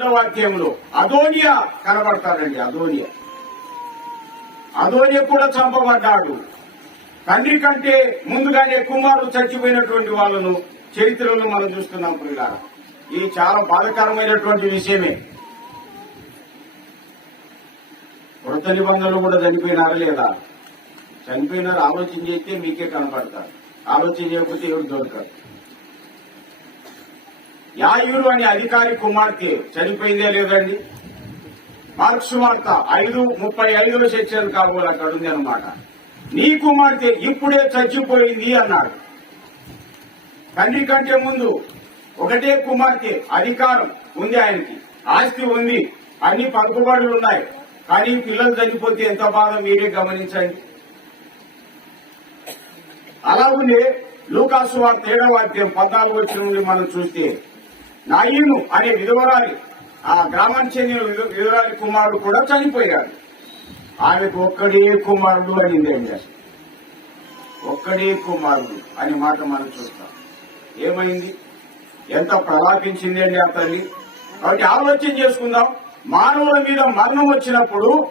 వాక్యంలో అదోనియా కనబడతాడండి అదోనియా. అదోనియా కూడా చంపబడ్డాడు. తండ్రి కంటే ముందుగానే కుమారుడు చచ్చిపోయినటువంటి వాళ్ళను చరిత్రలను మనం చూస్తున్నాం పిల్లల ఇది చాలా బాధకరమైనటువంటి విషయమే. వృత నిబంధనలు కూడా చనిపోయినారా లేదా? చనిపోయినారు ఆలోచన చేస్తే మీకే కనపడతారు. ఆలోచన చేయకపోతే ఎవరు దొరకరు. యాయుడు అనే అధికారి కుమార్తె చనిపోయిందే లేదండి. మార్క్స్ వార్త ఐదు ముప్పై ఐదులో సెక్షన్ కాబోలు అక్కడ ఉంది అనమాట నీ కుమార్తె ఇప్పుడే చచ్చిపోయింది అన్నాడు తండ్రి కంటే ముందు ఒకటే కుమార్తె అధికారం ఉంది ఆయనకి. ఆస్తి ఉంది అన్ని పలుకుబడులు ఉన్నాయి కానీ పిల్లలు చనిపోతే ఎంత బాధ మీరే గమనించండి. అలా ఉండే లూకాసు వార్త ఏడవ అధ్యాయం పద్నాలుగు వచ్చిన మనం చూస్తే నాయను అనే విధవరాలి ఆ గ్రామానికి చెందిన విధ- విధవరాలి కుమారుడు కూడా చనిపోయాడు. ఆమెకు ఒక్కడే కుమారుడు అని అసలు. ఒక్కడే కుమారుడు అనే మాట మనం చూస్తాం. ఏమైంది? ఎంత ప్రలాపించిందండి ఆ తల్లి? కాబట్టి ఆలోచన చేసుకుందాం. మానవుల మీద మరణం వచ్చినప్పుడు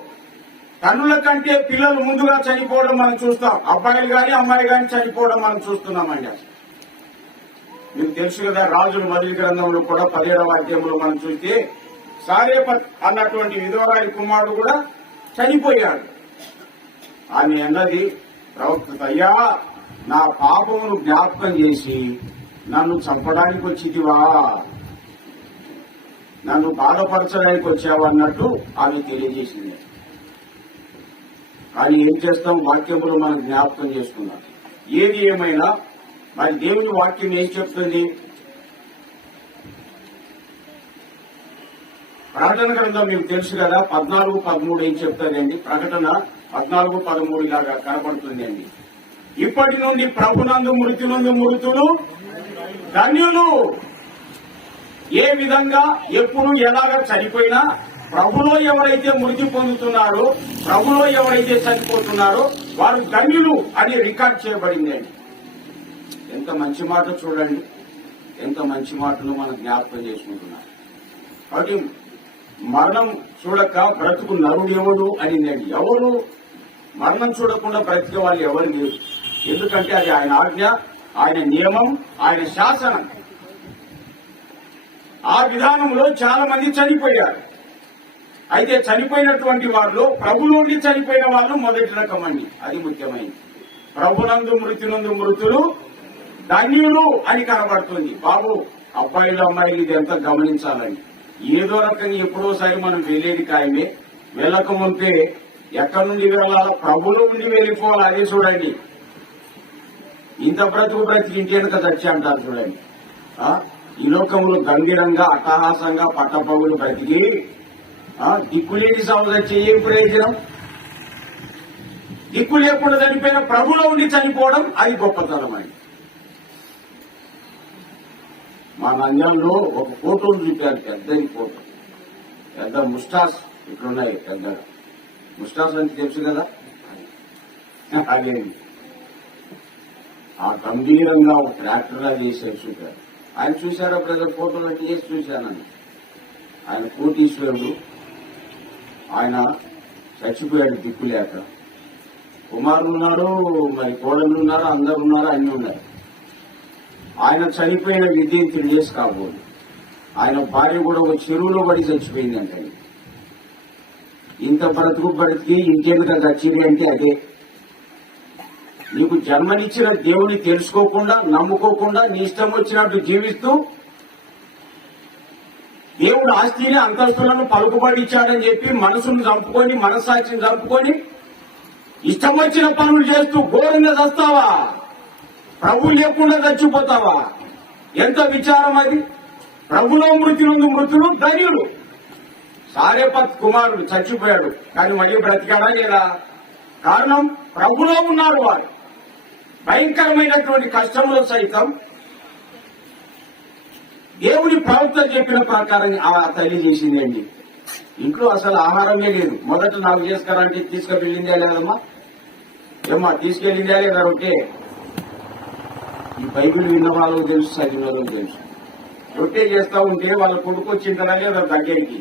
తనుల కంటే పిల్లలు ముందుగా చనిపోవడం మనం చూస్తాం. అబ్బాయిలు కానీ అమ్మాయి కానీ చనిపోవడం మనం చూస్తున్నామండి. అసలు. మీకు తెలుసు కదా రాజుల మొదటి గ్రంథంలో కూడా పదిహేడవ అధ్యాయంలో మనం చూస్తే సారేపత్ అన్నటువంటి విధవరాయి కుమారుడు కూడా చనిపోయాడు. ఆమె అన్నది ప్రవక్త అయ్యా నా పాపమును జ్ఞాపకం చేసి నన్ను చంపడానికి వచ్చిదివా నన్ను బాధపరచడానికి వచ్చావా? అన్నట్టు ఆమె తెలియజేసింది. కానీ ఏం చేస్తాం? వాక్యములు మనం జ్ఞాపకం చేసుకున్నాం. ఏది ఏమైనా మరి దేవుని వాక్యం ఏం చెప్తుంది? ప్రకటన గ్రంథం మీకు తెలుసు కదా పద్నాలుగు పదమూడు ఏం చెప్తారండి? ప్రకటన పద్నాలుగు పదమూడు లాగా కనపడుతుంది అండి. ఇప్పటి నుండి ప్రభునందు మృతులందు మృతులు ధన్యులు. ఏ విధంగా ఎప్పుడు ఎలాగ చనిపోయినా ప్రభులో ఎవరైతే మృతి పొందుతున్నారో ప్రభులో ఎవరైతే చనిపోతున్నారో వారు ధన్యులు అని రికార్డ్ చేయబడిందండి. ఎంత మంచి మాట చూడండి ఎంత మంచి మాటను మనం జ్ఞాపకం చేసుకుంటున్నాం. కాబట్టి మరణం చూడక బ్రతుకు నరుడు ఎవడు నేను ఎవరు మరణం చూడకుండా బ్రతికే వాళ్ళు ఎవరు లేరు. ఎందుకంటే అది ఆయన ఆజ్ఞ ఆయన నియమం ఆయన శాసనం. ఆ విధానంలో చాలా మంది చనిపోయారు. అయితే చనిపోయినటువంటి వారిలో ప్రభులోండి చనిపోయిన వాళ్ళు మొదటి రకం అండి. అది ముఖ్యమైనది. ప్రభునందు మృతినందు మృతులు ధన్యులు అని కనబడుతుంది. బాబు అబ్బాయిలు అమ్మాయిలు ఇది ఎంత గమనించాలని? ఏదో రకంగా ఎప్పుడోసారి మనం వెళ్ళేది ఖాయమే. వెళ్ళక ముందే ఎక్కడి నుండి వెళ్ళాలో ప్రభులో ఉండి వెళ్ళిపోవాలి అదే చూడండి. ఇంత బ్రతుకు బ్రతికి ఇంటి వెనక చచ్చి అంటారు చూడండి. ఈ లోకంలో గంభీరంగా అట్టహాసంగా పట్టపగులు బ్రతికి దిక్కులేని సాగు చచ్చి ఏం ప్రయోజనం? దిక్కు లేకుండా చనిపోయిన ప్రభులో ఉండి చనిపోవడం అది గొప్పతనం అండి. మా నంజంలో ఒక ఫోటోలు చూపారు పెద్దది ఫోటో పెద్ద ముస్టాస్ ఇట్లున్నాయి పెద్దగా ముస్టాస్ అంటే తెలుసు కదా? అదే ఆ గంభీరంగా ఒక ట్రాక్టర్లా చేశారు. చూపారు ఆయన చూశారా బ్రదర్ ఫోటోలు అంటే చేసి చూశానని ఆయన కోటీశ్వరుడు. ఆయన చచ్చిపోయాడు దిక్కు లేక. కుమారులు ఉన్నారు మరి కోడళ్ళు ఉన్నారు అందరు ఉన్నారు అన్ని ఉన్నారు ఆయన చనిపోయిన విధిని త్రీ డేస్ కాబోదు ఆయన భార్య కూడా ఒక చెరువులో పడి చచ్చిపోయిందంట ఇంత బ్రతుకు బ్రతికి ఇంకెందుకు చచ్చిరి అంటే అదే. నీకు జన్మనిచ్చిన దేవుని తెలుసుకోకుండా నమ్ముకోకుండా నీ ఇష్టం వచ్చినట్టు జీవిస్తూ దేవుడు ఆస్తిని అంతస్తులను పలుకుబడిచ్చాడని చెప్పి మనసును చంపుకొని మనస్సాక్షిని చంపుకొని ఇష్టం వచ్చిన పనులు చేస్తూ ఘోరంగా చస్తావా? ప్రభు లేకుండా చచ్చిపోతావా? ఎంత విచారం అది? ప్రభులో మృతి నుండి మృతులు ధన్యుడు సారేపత్ కుమారుడు చచ్చిపోయాడు. కానీ మళ్ళీ బ్రతికాడా లేదా? కారణం ప్రభులో ఉన్నారు వారు. భయంకరమైనటువంటి కష్టంలో సైతం దేవుని ప్రవక్త చెప్పిన ప్రకారం ఆ తల్లి చేసిందండి ఇంట్లో అసలు ఆహారమే లేదు. మొదట నాకు చేసుకురంటే తీసుకువెళ్ళిందా లేదమ్మా ఏమ్మా తీసుకెళ్ళిందా లేదా? ఓకే. ఈ బైబిల్ విన్న వాళ్ళకి తెలుసు చదివిన వాళ్ళకి తెలుసు. రొట్టె చేస్తా ఉంటే వాళ్ళ కొడుకు వచ్చిందరా లేదా దగ్గరికి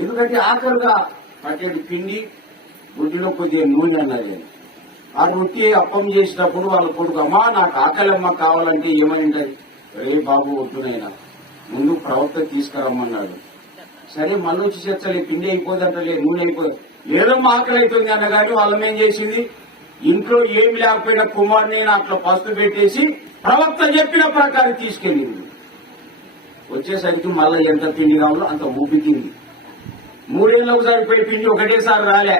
ఎందుకంటే ఆఖరుగా పట్టేది పిండి గుడ్డిలో కొద్దిగా నూనె అన్నది. ఆ రొట్టె అప్పం చేసినప్పుడు వాళ్ళ కొడుకు అమ్మా నాకు ఆకలమ్మ కావాలంటే ఏమైంటది రే బాబు వద్దునైనా ముందు ప్రవక్త తీసుకురమ్మన్నాడు. సరే మళ్ళీ వచ్చి చేస్తలే పిండి అయిపోదంటలే నూనె అయిపోదు లేదమ్మా ఆకలి అవుతుంది అన్నగాని కానీ వాళ్ళమేం చేసింది? ఇంట్లో ఏమి లేకపోయినా కుమార్ని అట్లా పసుపు పెట్టేసి ప్రవక్త చెప్పిన ప్రకారం తీసుకెళ్ళింది. వచ్చేసరికి మళ్ళీ ఎంత తిండి కావాలో అంత ఊపికింది మూడేళ్ళు సరిపోయి పిండి ఒకటేసారి రాలే.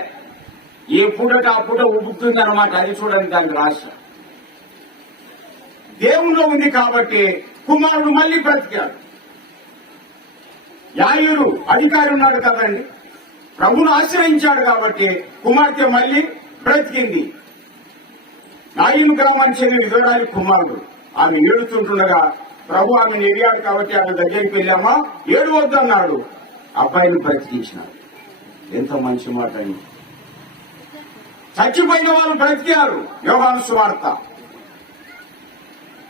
ఏ పూటకి ఆ పూట ఉబ్బుతుంది అనమాట అది చూడండి దానికి రాశ దేవుణ్ణి ఉంది కాబట్టి కుమారుడు మళ్ళీ బ్రతికాడు. యాయుడు అధికారి ఉన్నాడు కదండి. ప్రభును ఆశ్రయించాడు కాబట్టి కుమార్తె మళ్ళీ బ్రతికింది. నాయిన్ గ్రామానికి చెందిన విధవరాలి కుమారుడు. ఆమె ఏడుతుంటుండగా ప్రభు ఆమె ఎరియాడు కాబట్టి ఆమె దగ్గరికి వెళ్ళామా? ఏడు వద్దన్నాడు అబ్బాయిని బ్రతికించినాడు ఎంత మంచి మాట అని చచ్చిపోయిన వాళ్ళు బ్రతికారు. యోగాను సువార్త.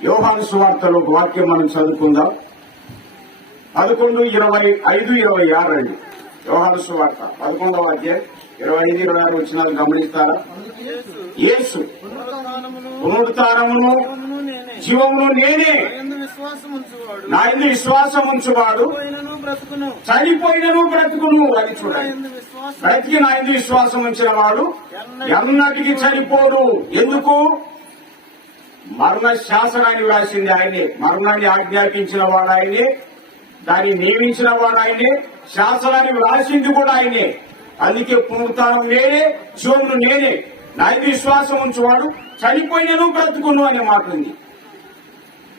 యోగాను సువార్తలో ఒక వాక్యం మనం చదువుకుందాం. పదకొండు ఇరవై ఐదు ఇరవై ఆరు అండి. యోగాను సువార్త. పదకొండవ అధ్యాయం. ఇరవై ఐదు ఇరవై ఆరు వచ్చినాలు గమనిస్తారా? అందుకు యేసు యేసు జీవమును నేనే నా ఎందు విశ్వాసం ఉంచువాడు. చనిపోయినను బ్రతుకును అది చూడండి. బ్రతికి నా ఎందు విశ్వాసం ఉంచిన వాడు ఎన్నటికి చనిపోడు. ఎందుకు? మరణ శాసనాన్ని వ్రాసింది ఆయనే. మరణాన్ని ఆజ్ఞాపించిన వాడు ఆయనే. దాన్ని నియమించిన వాడు ఆయనే. శాసనాన్ని వ్రాసింది కూడా ఆయనే. అందుకే పునరుత్నం నేనే శివమును నేనే. నా విశ్వాసం ఉంచువాడు చనిపోయినను బ్రతుకును అనే మాట ఉంది.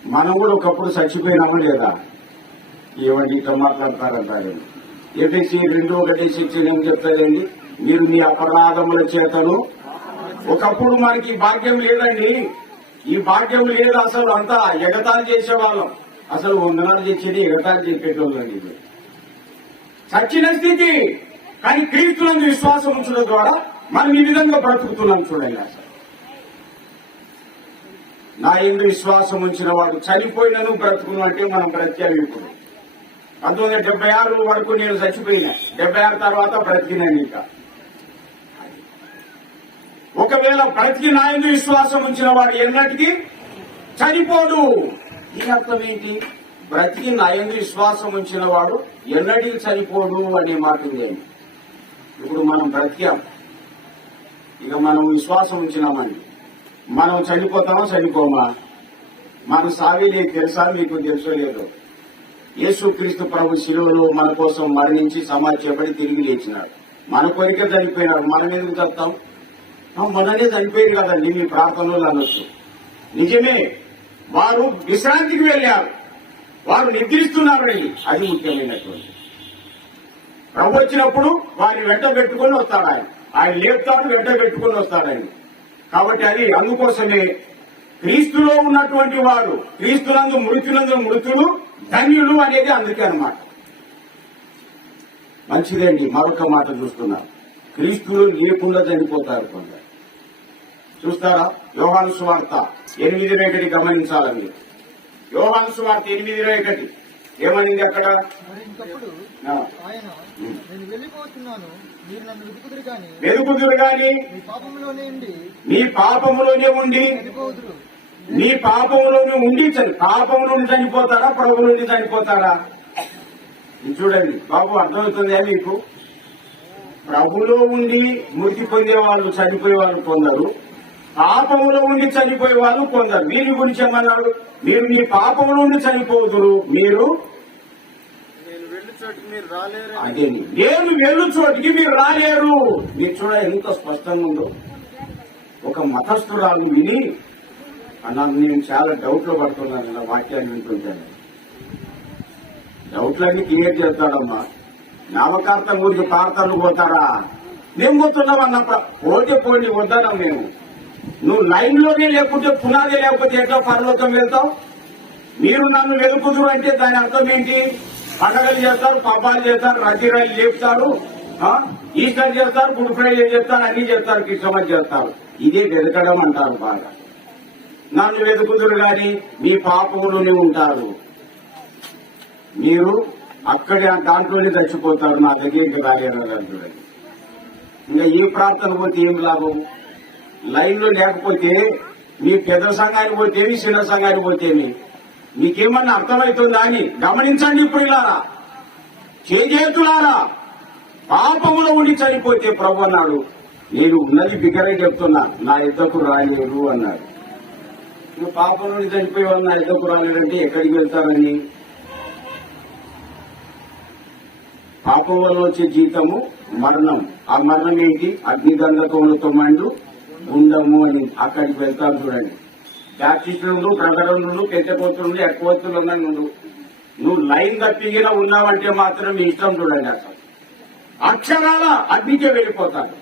మనం కూడా ఒకప్పుడు చచ్చిపోయినామా లేదా? ఏమండి ఇట్లా మాట్లాడతారంటారండి ఎఫ్ఎస్సి రెండు ఒకటి శిక్షణ ఏం చెప్తారండి మీరు మీ అపరాధముల చేతను. ఒకప్పుడు మనకి భాగ్యం లేదండి. ఈ భాగ్యం లేదు అసలు అంతా. ఎగతాళి చేసేవాళ్ళం. అసలు వందనాలు చేసేది ఎగతాలు చెప్పేటోళ్ళండి. చచ్చిన స్థితి. కానీ క్రీస్తులందు విశ్వాసం ఉంచడం ద్వారా మనం ఈ విధంగా బ్రతుకుతున్నాం చూడండి. నా ఎందు విశ్వాసం ఉంచిన వాడు చనిపోయినను బ్రతుకును అంటే మనం బ్రతికాలి పంతొమ్మిది వందల డెబ్బై ఆరు వరకు నేను చచ్చిపోయినా. డెబ్బై ఆరు తర్వాత బ్రతికినాను ఇంకా. ఒకవేళ బ్రతికి నా ఎందు విశ్వాసం ఉంచిన వాడు ఎన్నటికి చనిపోడు. దీని అర్థం ఏంటి? బ్రతికి నా ఎందు విశ్వాసం ఉంచిన వాడు ఎన్నటికి చనిపోడు అనే మాట ఉంది. ఇప్పుడు మనం బ్రతికాం. ఇక మనం విశ్వాసం ఉంచినామండి మనం చనిపోతామో చనిపోమా? మన సావి నీకు తెలుసా? మీకు తెలుసలేదు యేసుక్రీస్తు ప్రభు శిలువలో మన కోసం మరణించి సమాధి తిరిగి లేచినాడు. మన కొరికే చనిపోయినాడు మనం ఎందుకు చెప్తాం మననే చనిపోయింది కదండి మీ ప్రార్థనలు అనొచ్చు. నిజమే. వారు విశ్రాంతికి వెళ్ళారు. వారు నిద్రిస్తున్నారని అది ముఖ్యమైనటువంటి వచ్చినప్పుడు వారిని వెంట పెట్టుకొని వస్తాడు ఆయన. ఆయన లేపుతాడు వెంట పెట్టుకొని వస్తాడని కాబట్టి అది అందుకోసమే క్రీస్తులో ఉన్నటువంటి వారు క్రీస్తునందు మృతులందు మృతులు ధన్యులు అనేది అందుకే అనమాట మంచిదండి మరొక మాట చూస్తున్నారు క్రీస్తులు లేకుండా చనిపోతారు కొందరు. చూస్తారా? యోహాను స్వార్త ఎనిమిది రేకటి గమనించాలి యోహాను స్వార్త ఎనిమిది రేకటి ఏమనింది అక్కడ? వెలుగుదురు గాని మీ పాపంలోనే ఉండి మీ పాపములోనే ఉండి పాపములోనే పాపము నుండి చనిపోతారా? ప్రభు నుండి చనిపోతారా? చూడండి. బాబు అర్థమవుతుందా మీకు? ప్రభులో ఉండి మృతి పొందే వాళ్ళు చనిపోయే వాళ్ళు కొందరు. పాపములో ఉండి చనిపోయే వాళ్ళు కొందరు. వీరి గురించి ఏమన్నాడు? మీరు మీ పాపములో ఉండి చనిపోదురు. మీరు నేను వెళ్ళి చోటుకి మీరు రాలేరు. అదే నేను వెళ్ళు చోటికి మీరు రాలేరు. మీరు చూడ ఎంత స్పష్టంగా ఉందో. ఒక మతస్థురాలు విని అన్నాను నేను చాలా డౌట్లో పడుతున్నాను ఇలా వాక్యాన్ని వింటుంటాను. డౌట్లన్నీ క్లియర్ చేస్తాడమ్మా. నామకార్థం గురించి ప్రార్థనలు పోతారా? మేము పోతున్నాం అన్నప్పుడు పోతే పోండి వద్దన్నాం మేము. నువ్వు లైన్లోనే లేకుంటే పునాది లేకపోతే ఎట్లా పరలోకం వెళ్తావు? మీరు నన్ను వెలుకుదురు అంటే దాని అర్థం ఏంటి? పండగలు చేస్తారు పబ్బాలు చేస్తారు రద్దీరాలు లేపుతారు ఆ? ఈస్టర్ చేస్తారు గుడ్ ఫ్రైడే చేస్తారు అన్ని చేస్తారు క్రిస్టమస్ చేస్తారు. ఇదే వెతకడం అంటారు బాగా. నన్ను వెతుకుదురు గాని మీ పాపములోనే ఉంటారు. మీరు అక్కడే దాంట్లోనే చచ్చిపోతారు నా దగ్గరికి రాలేరు ఇంకా ఈ ప్రార్థన పోతే ఏం లాభం? లైన్లో లేకపోతే మీ పెద్ద సంఘానికి పోతేమి చిన్న సంఘానికి పోతేమి మీకేమన్నా అర్థమవుతుందా అని గమనించండి ఇప్పుడు ఇలారా. చేజేతులారా. పాపములో ఉండి చనిపోతే ప్రభు అన్నాడు నేను ఉన్నది బిగ్గరే చెప్తున్నా నా ఇద్దకు రాలేరు అన్నాడు. నువ్వు పాపం నుండి చనిపోయి నా ఇద్దకు రాలేదంటే ఎక్కడికి వెళ్తారని? పాపం వల్ల వచ్చే జీతము మరణం. ఆ మరణం ఏంటి? అగ్నిగంధకములతో మండు ఉండము అని అక్కడికి వెళ్తాం చూడండి. బ్యాప్టిస్టులు ప్రకటనలు పెద్దపోతులు ఎక్కువత్తులు నుండు నువ్వు లైన్ తప్పిగా ఉన్నావంటే మాత్రం మీ ఇష్టం చూడండి అసలు. అక్షరాల అగ్నికే వెళ్ళిపోతాను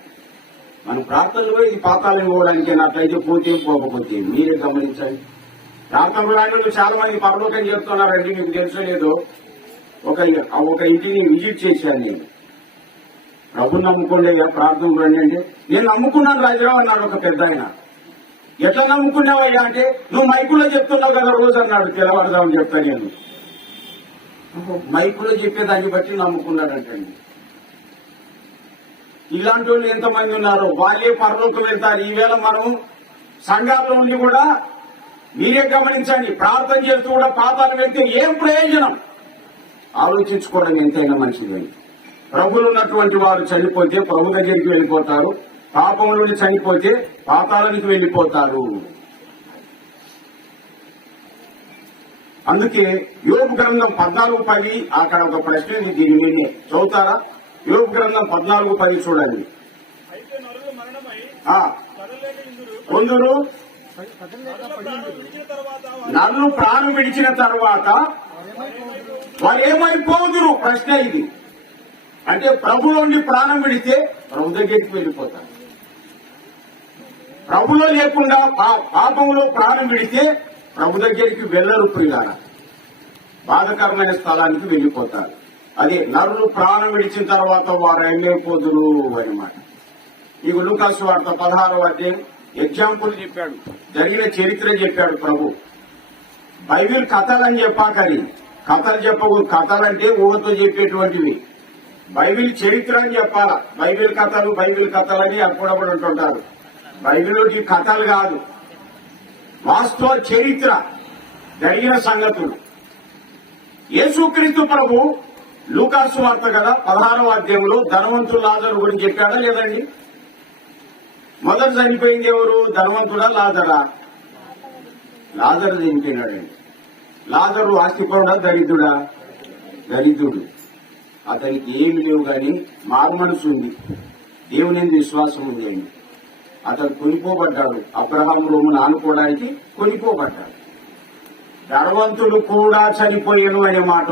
మనం ప్రార్థనలో ఇది పాతాలు పోవడానికి నాకైతే పోతే పోకపోతే మీరే గమనించండి. ప్రార్థనలు రాని చాలా మంది పరలోకం చేస్తున్నారండి మీకు తెలుసో లేదో. ఒక ఒక ఇంటిని విజిట్ చేశాను నేను. ప్రభు నమ్ముకోలేదా ప్రార్థన రండి అంటే నేను నమ్ముకున్నాను రాజరావు అన్నాడు ఒక పెద్ద ఆయన. ఎట్లా నమ్ముకున్నావయ్యా? అంటే నువ్వు మైకులో చెప్తున్నావు కదా రోజు అన్నాడు. తెల్లవారుదామని చెప్తాను నేను. మైకులో చెప్పేదాన్ని బట్టి నమ్ముకున్నాడంటండి. ఇలాంటి వాళ్ళు ఎంతమంది ఉన్నారు? వాళ్ళే పర్లోకి వెళ్తారు. ఈవేళ మనం సంఘాల్లో ఉండి కూడా మీరే గమనించండి. ప్రార్థన చేస్తూ కూడా పాతాలు వెళ్తే ఏం ప్రయోజనం? ఆలోచించుకోవడం ఎంతైనా మంచిదండి ప్రభులు ఉన్నటువంటి వారు చనిపోతే ప్రభు దగ్గరికి వెళ్ళిపోతారు. పాపం నుండి చనిపోతే పాతాళానికి వెళ్ళిపోతారు. అందుకే యోగ గ్రంథం పద్నాలుగు పది అక్కడ ఒక ప్రశ్న దీని మీదే చదువుతారా? యోగ గ్రంథం పద్నాలుగు పది చూడండి. కొందరు నన్ను ప్రాణం విడిచిన తర్వాత వారు ఏమైపోదురు ప్రశ్న ఇది. అంటే ప్రభులోని ప్రాణం విడితే ప్రభు దగ్గరికి వెళ్ళిపోతారు ప్రభులో లేకుండా పా- పాపంలో ప్రాణం విడితే ప్రభు దగ్గరికి వెళ్ళరు ప్రియాల బాధకరమైన స్థలానికి వెళ్ళిపోతారు. అదే నరులు ప్రాణం విడిచిన తర్వాత వారు ఏమైపోదురు అనమాట ఈ లూకాసు వార్త పదహారో అధ్యాయం ఎగ్జాంపుల్ చెప్పాడు. జరిగిన చరిత్ర చెప్పాడు ప్రభు. బైబిల్ కథలని చెప్పాకని. కథలు చెప్పకూడదు. కథలంటే ఊహతో చెప్పేటువంటివి. బైబిల్ చరిత్ర అని చెప్పాలా? బైబిల్ కథలు బైబిల్ కథలని అప్పుడప్పుడు అంటుంటారు. బైబిల్లోకి కథలు కాదు. వాస్తవ చరిత్ర జరిగిన సంగతులు. యేసుక్రీస్తు ప్రభు లూకాసు వార్త కదా పదహారవ అధ్యాయంలో ధనవంతుడు లాజరు గురించి చెప్పాడా లేదండి మొదట చనిపోయింది ఎవరు? ధనవంతుడా లాజరా? లాజరు చనిపోయినాడండి. లాజరు ఆస్తిపోడా దరిద్రుడా? దరిద్రుడు. అతనికి ఏమి లేవు గాని మార్మనసు ఉంది. దేవుని విశ్వాసం ఉంది అండి అతను కొనిపోబడ్డాడు. అబ్రహాం రోమును ఆనుకోవడానికి కొనిపోబడ్డాడు. ధనవంతుడు కూడా చనిపోయాను అనే మాట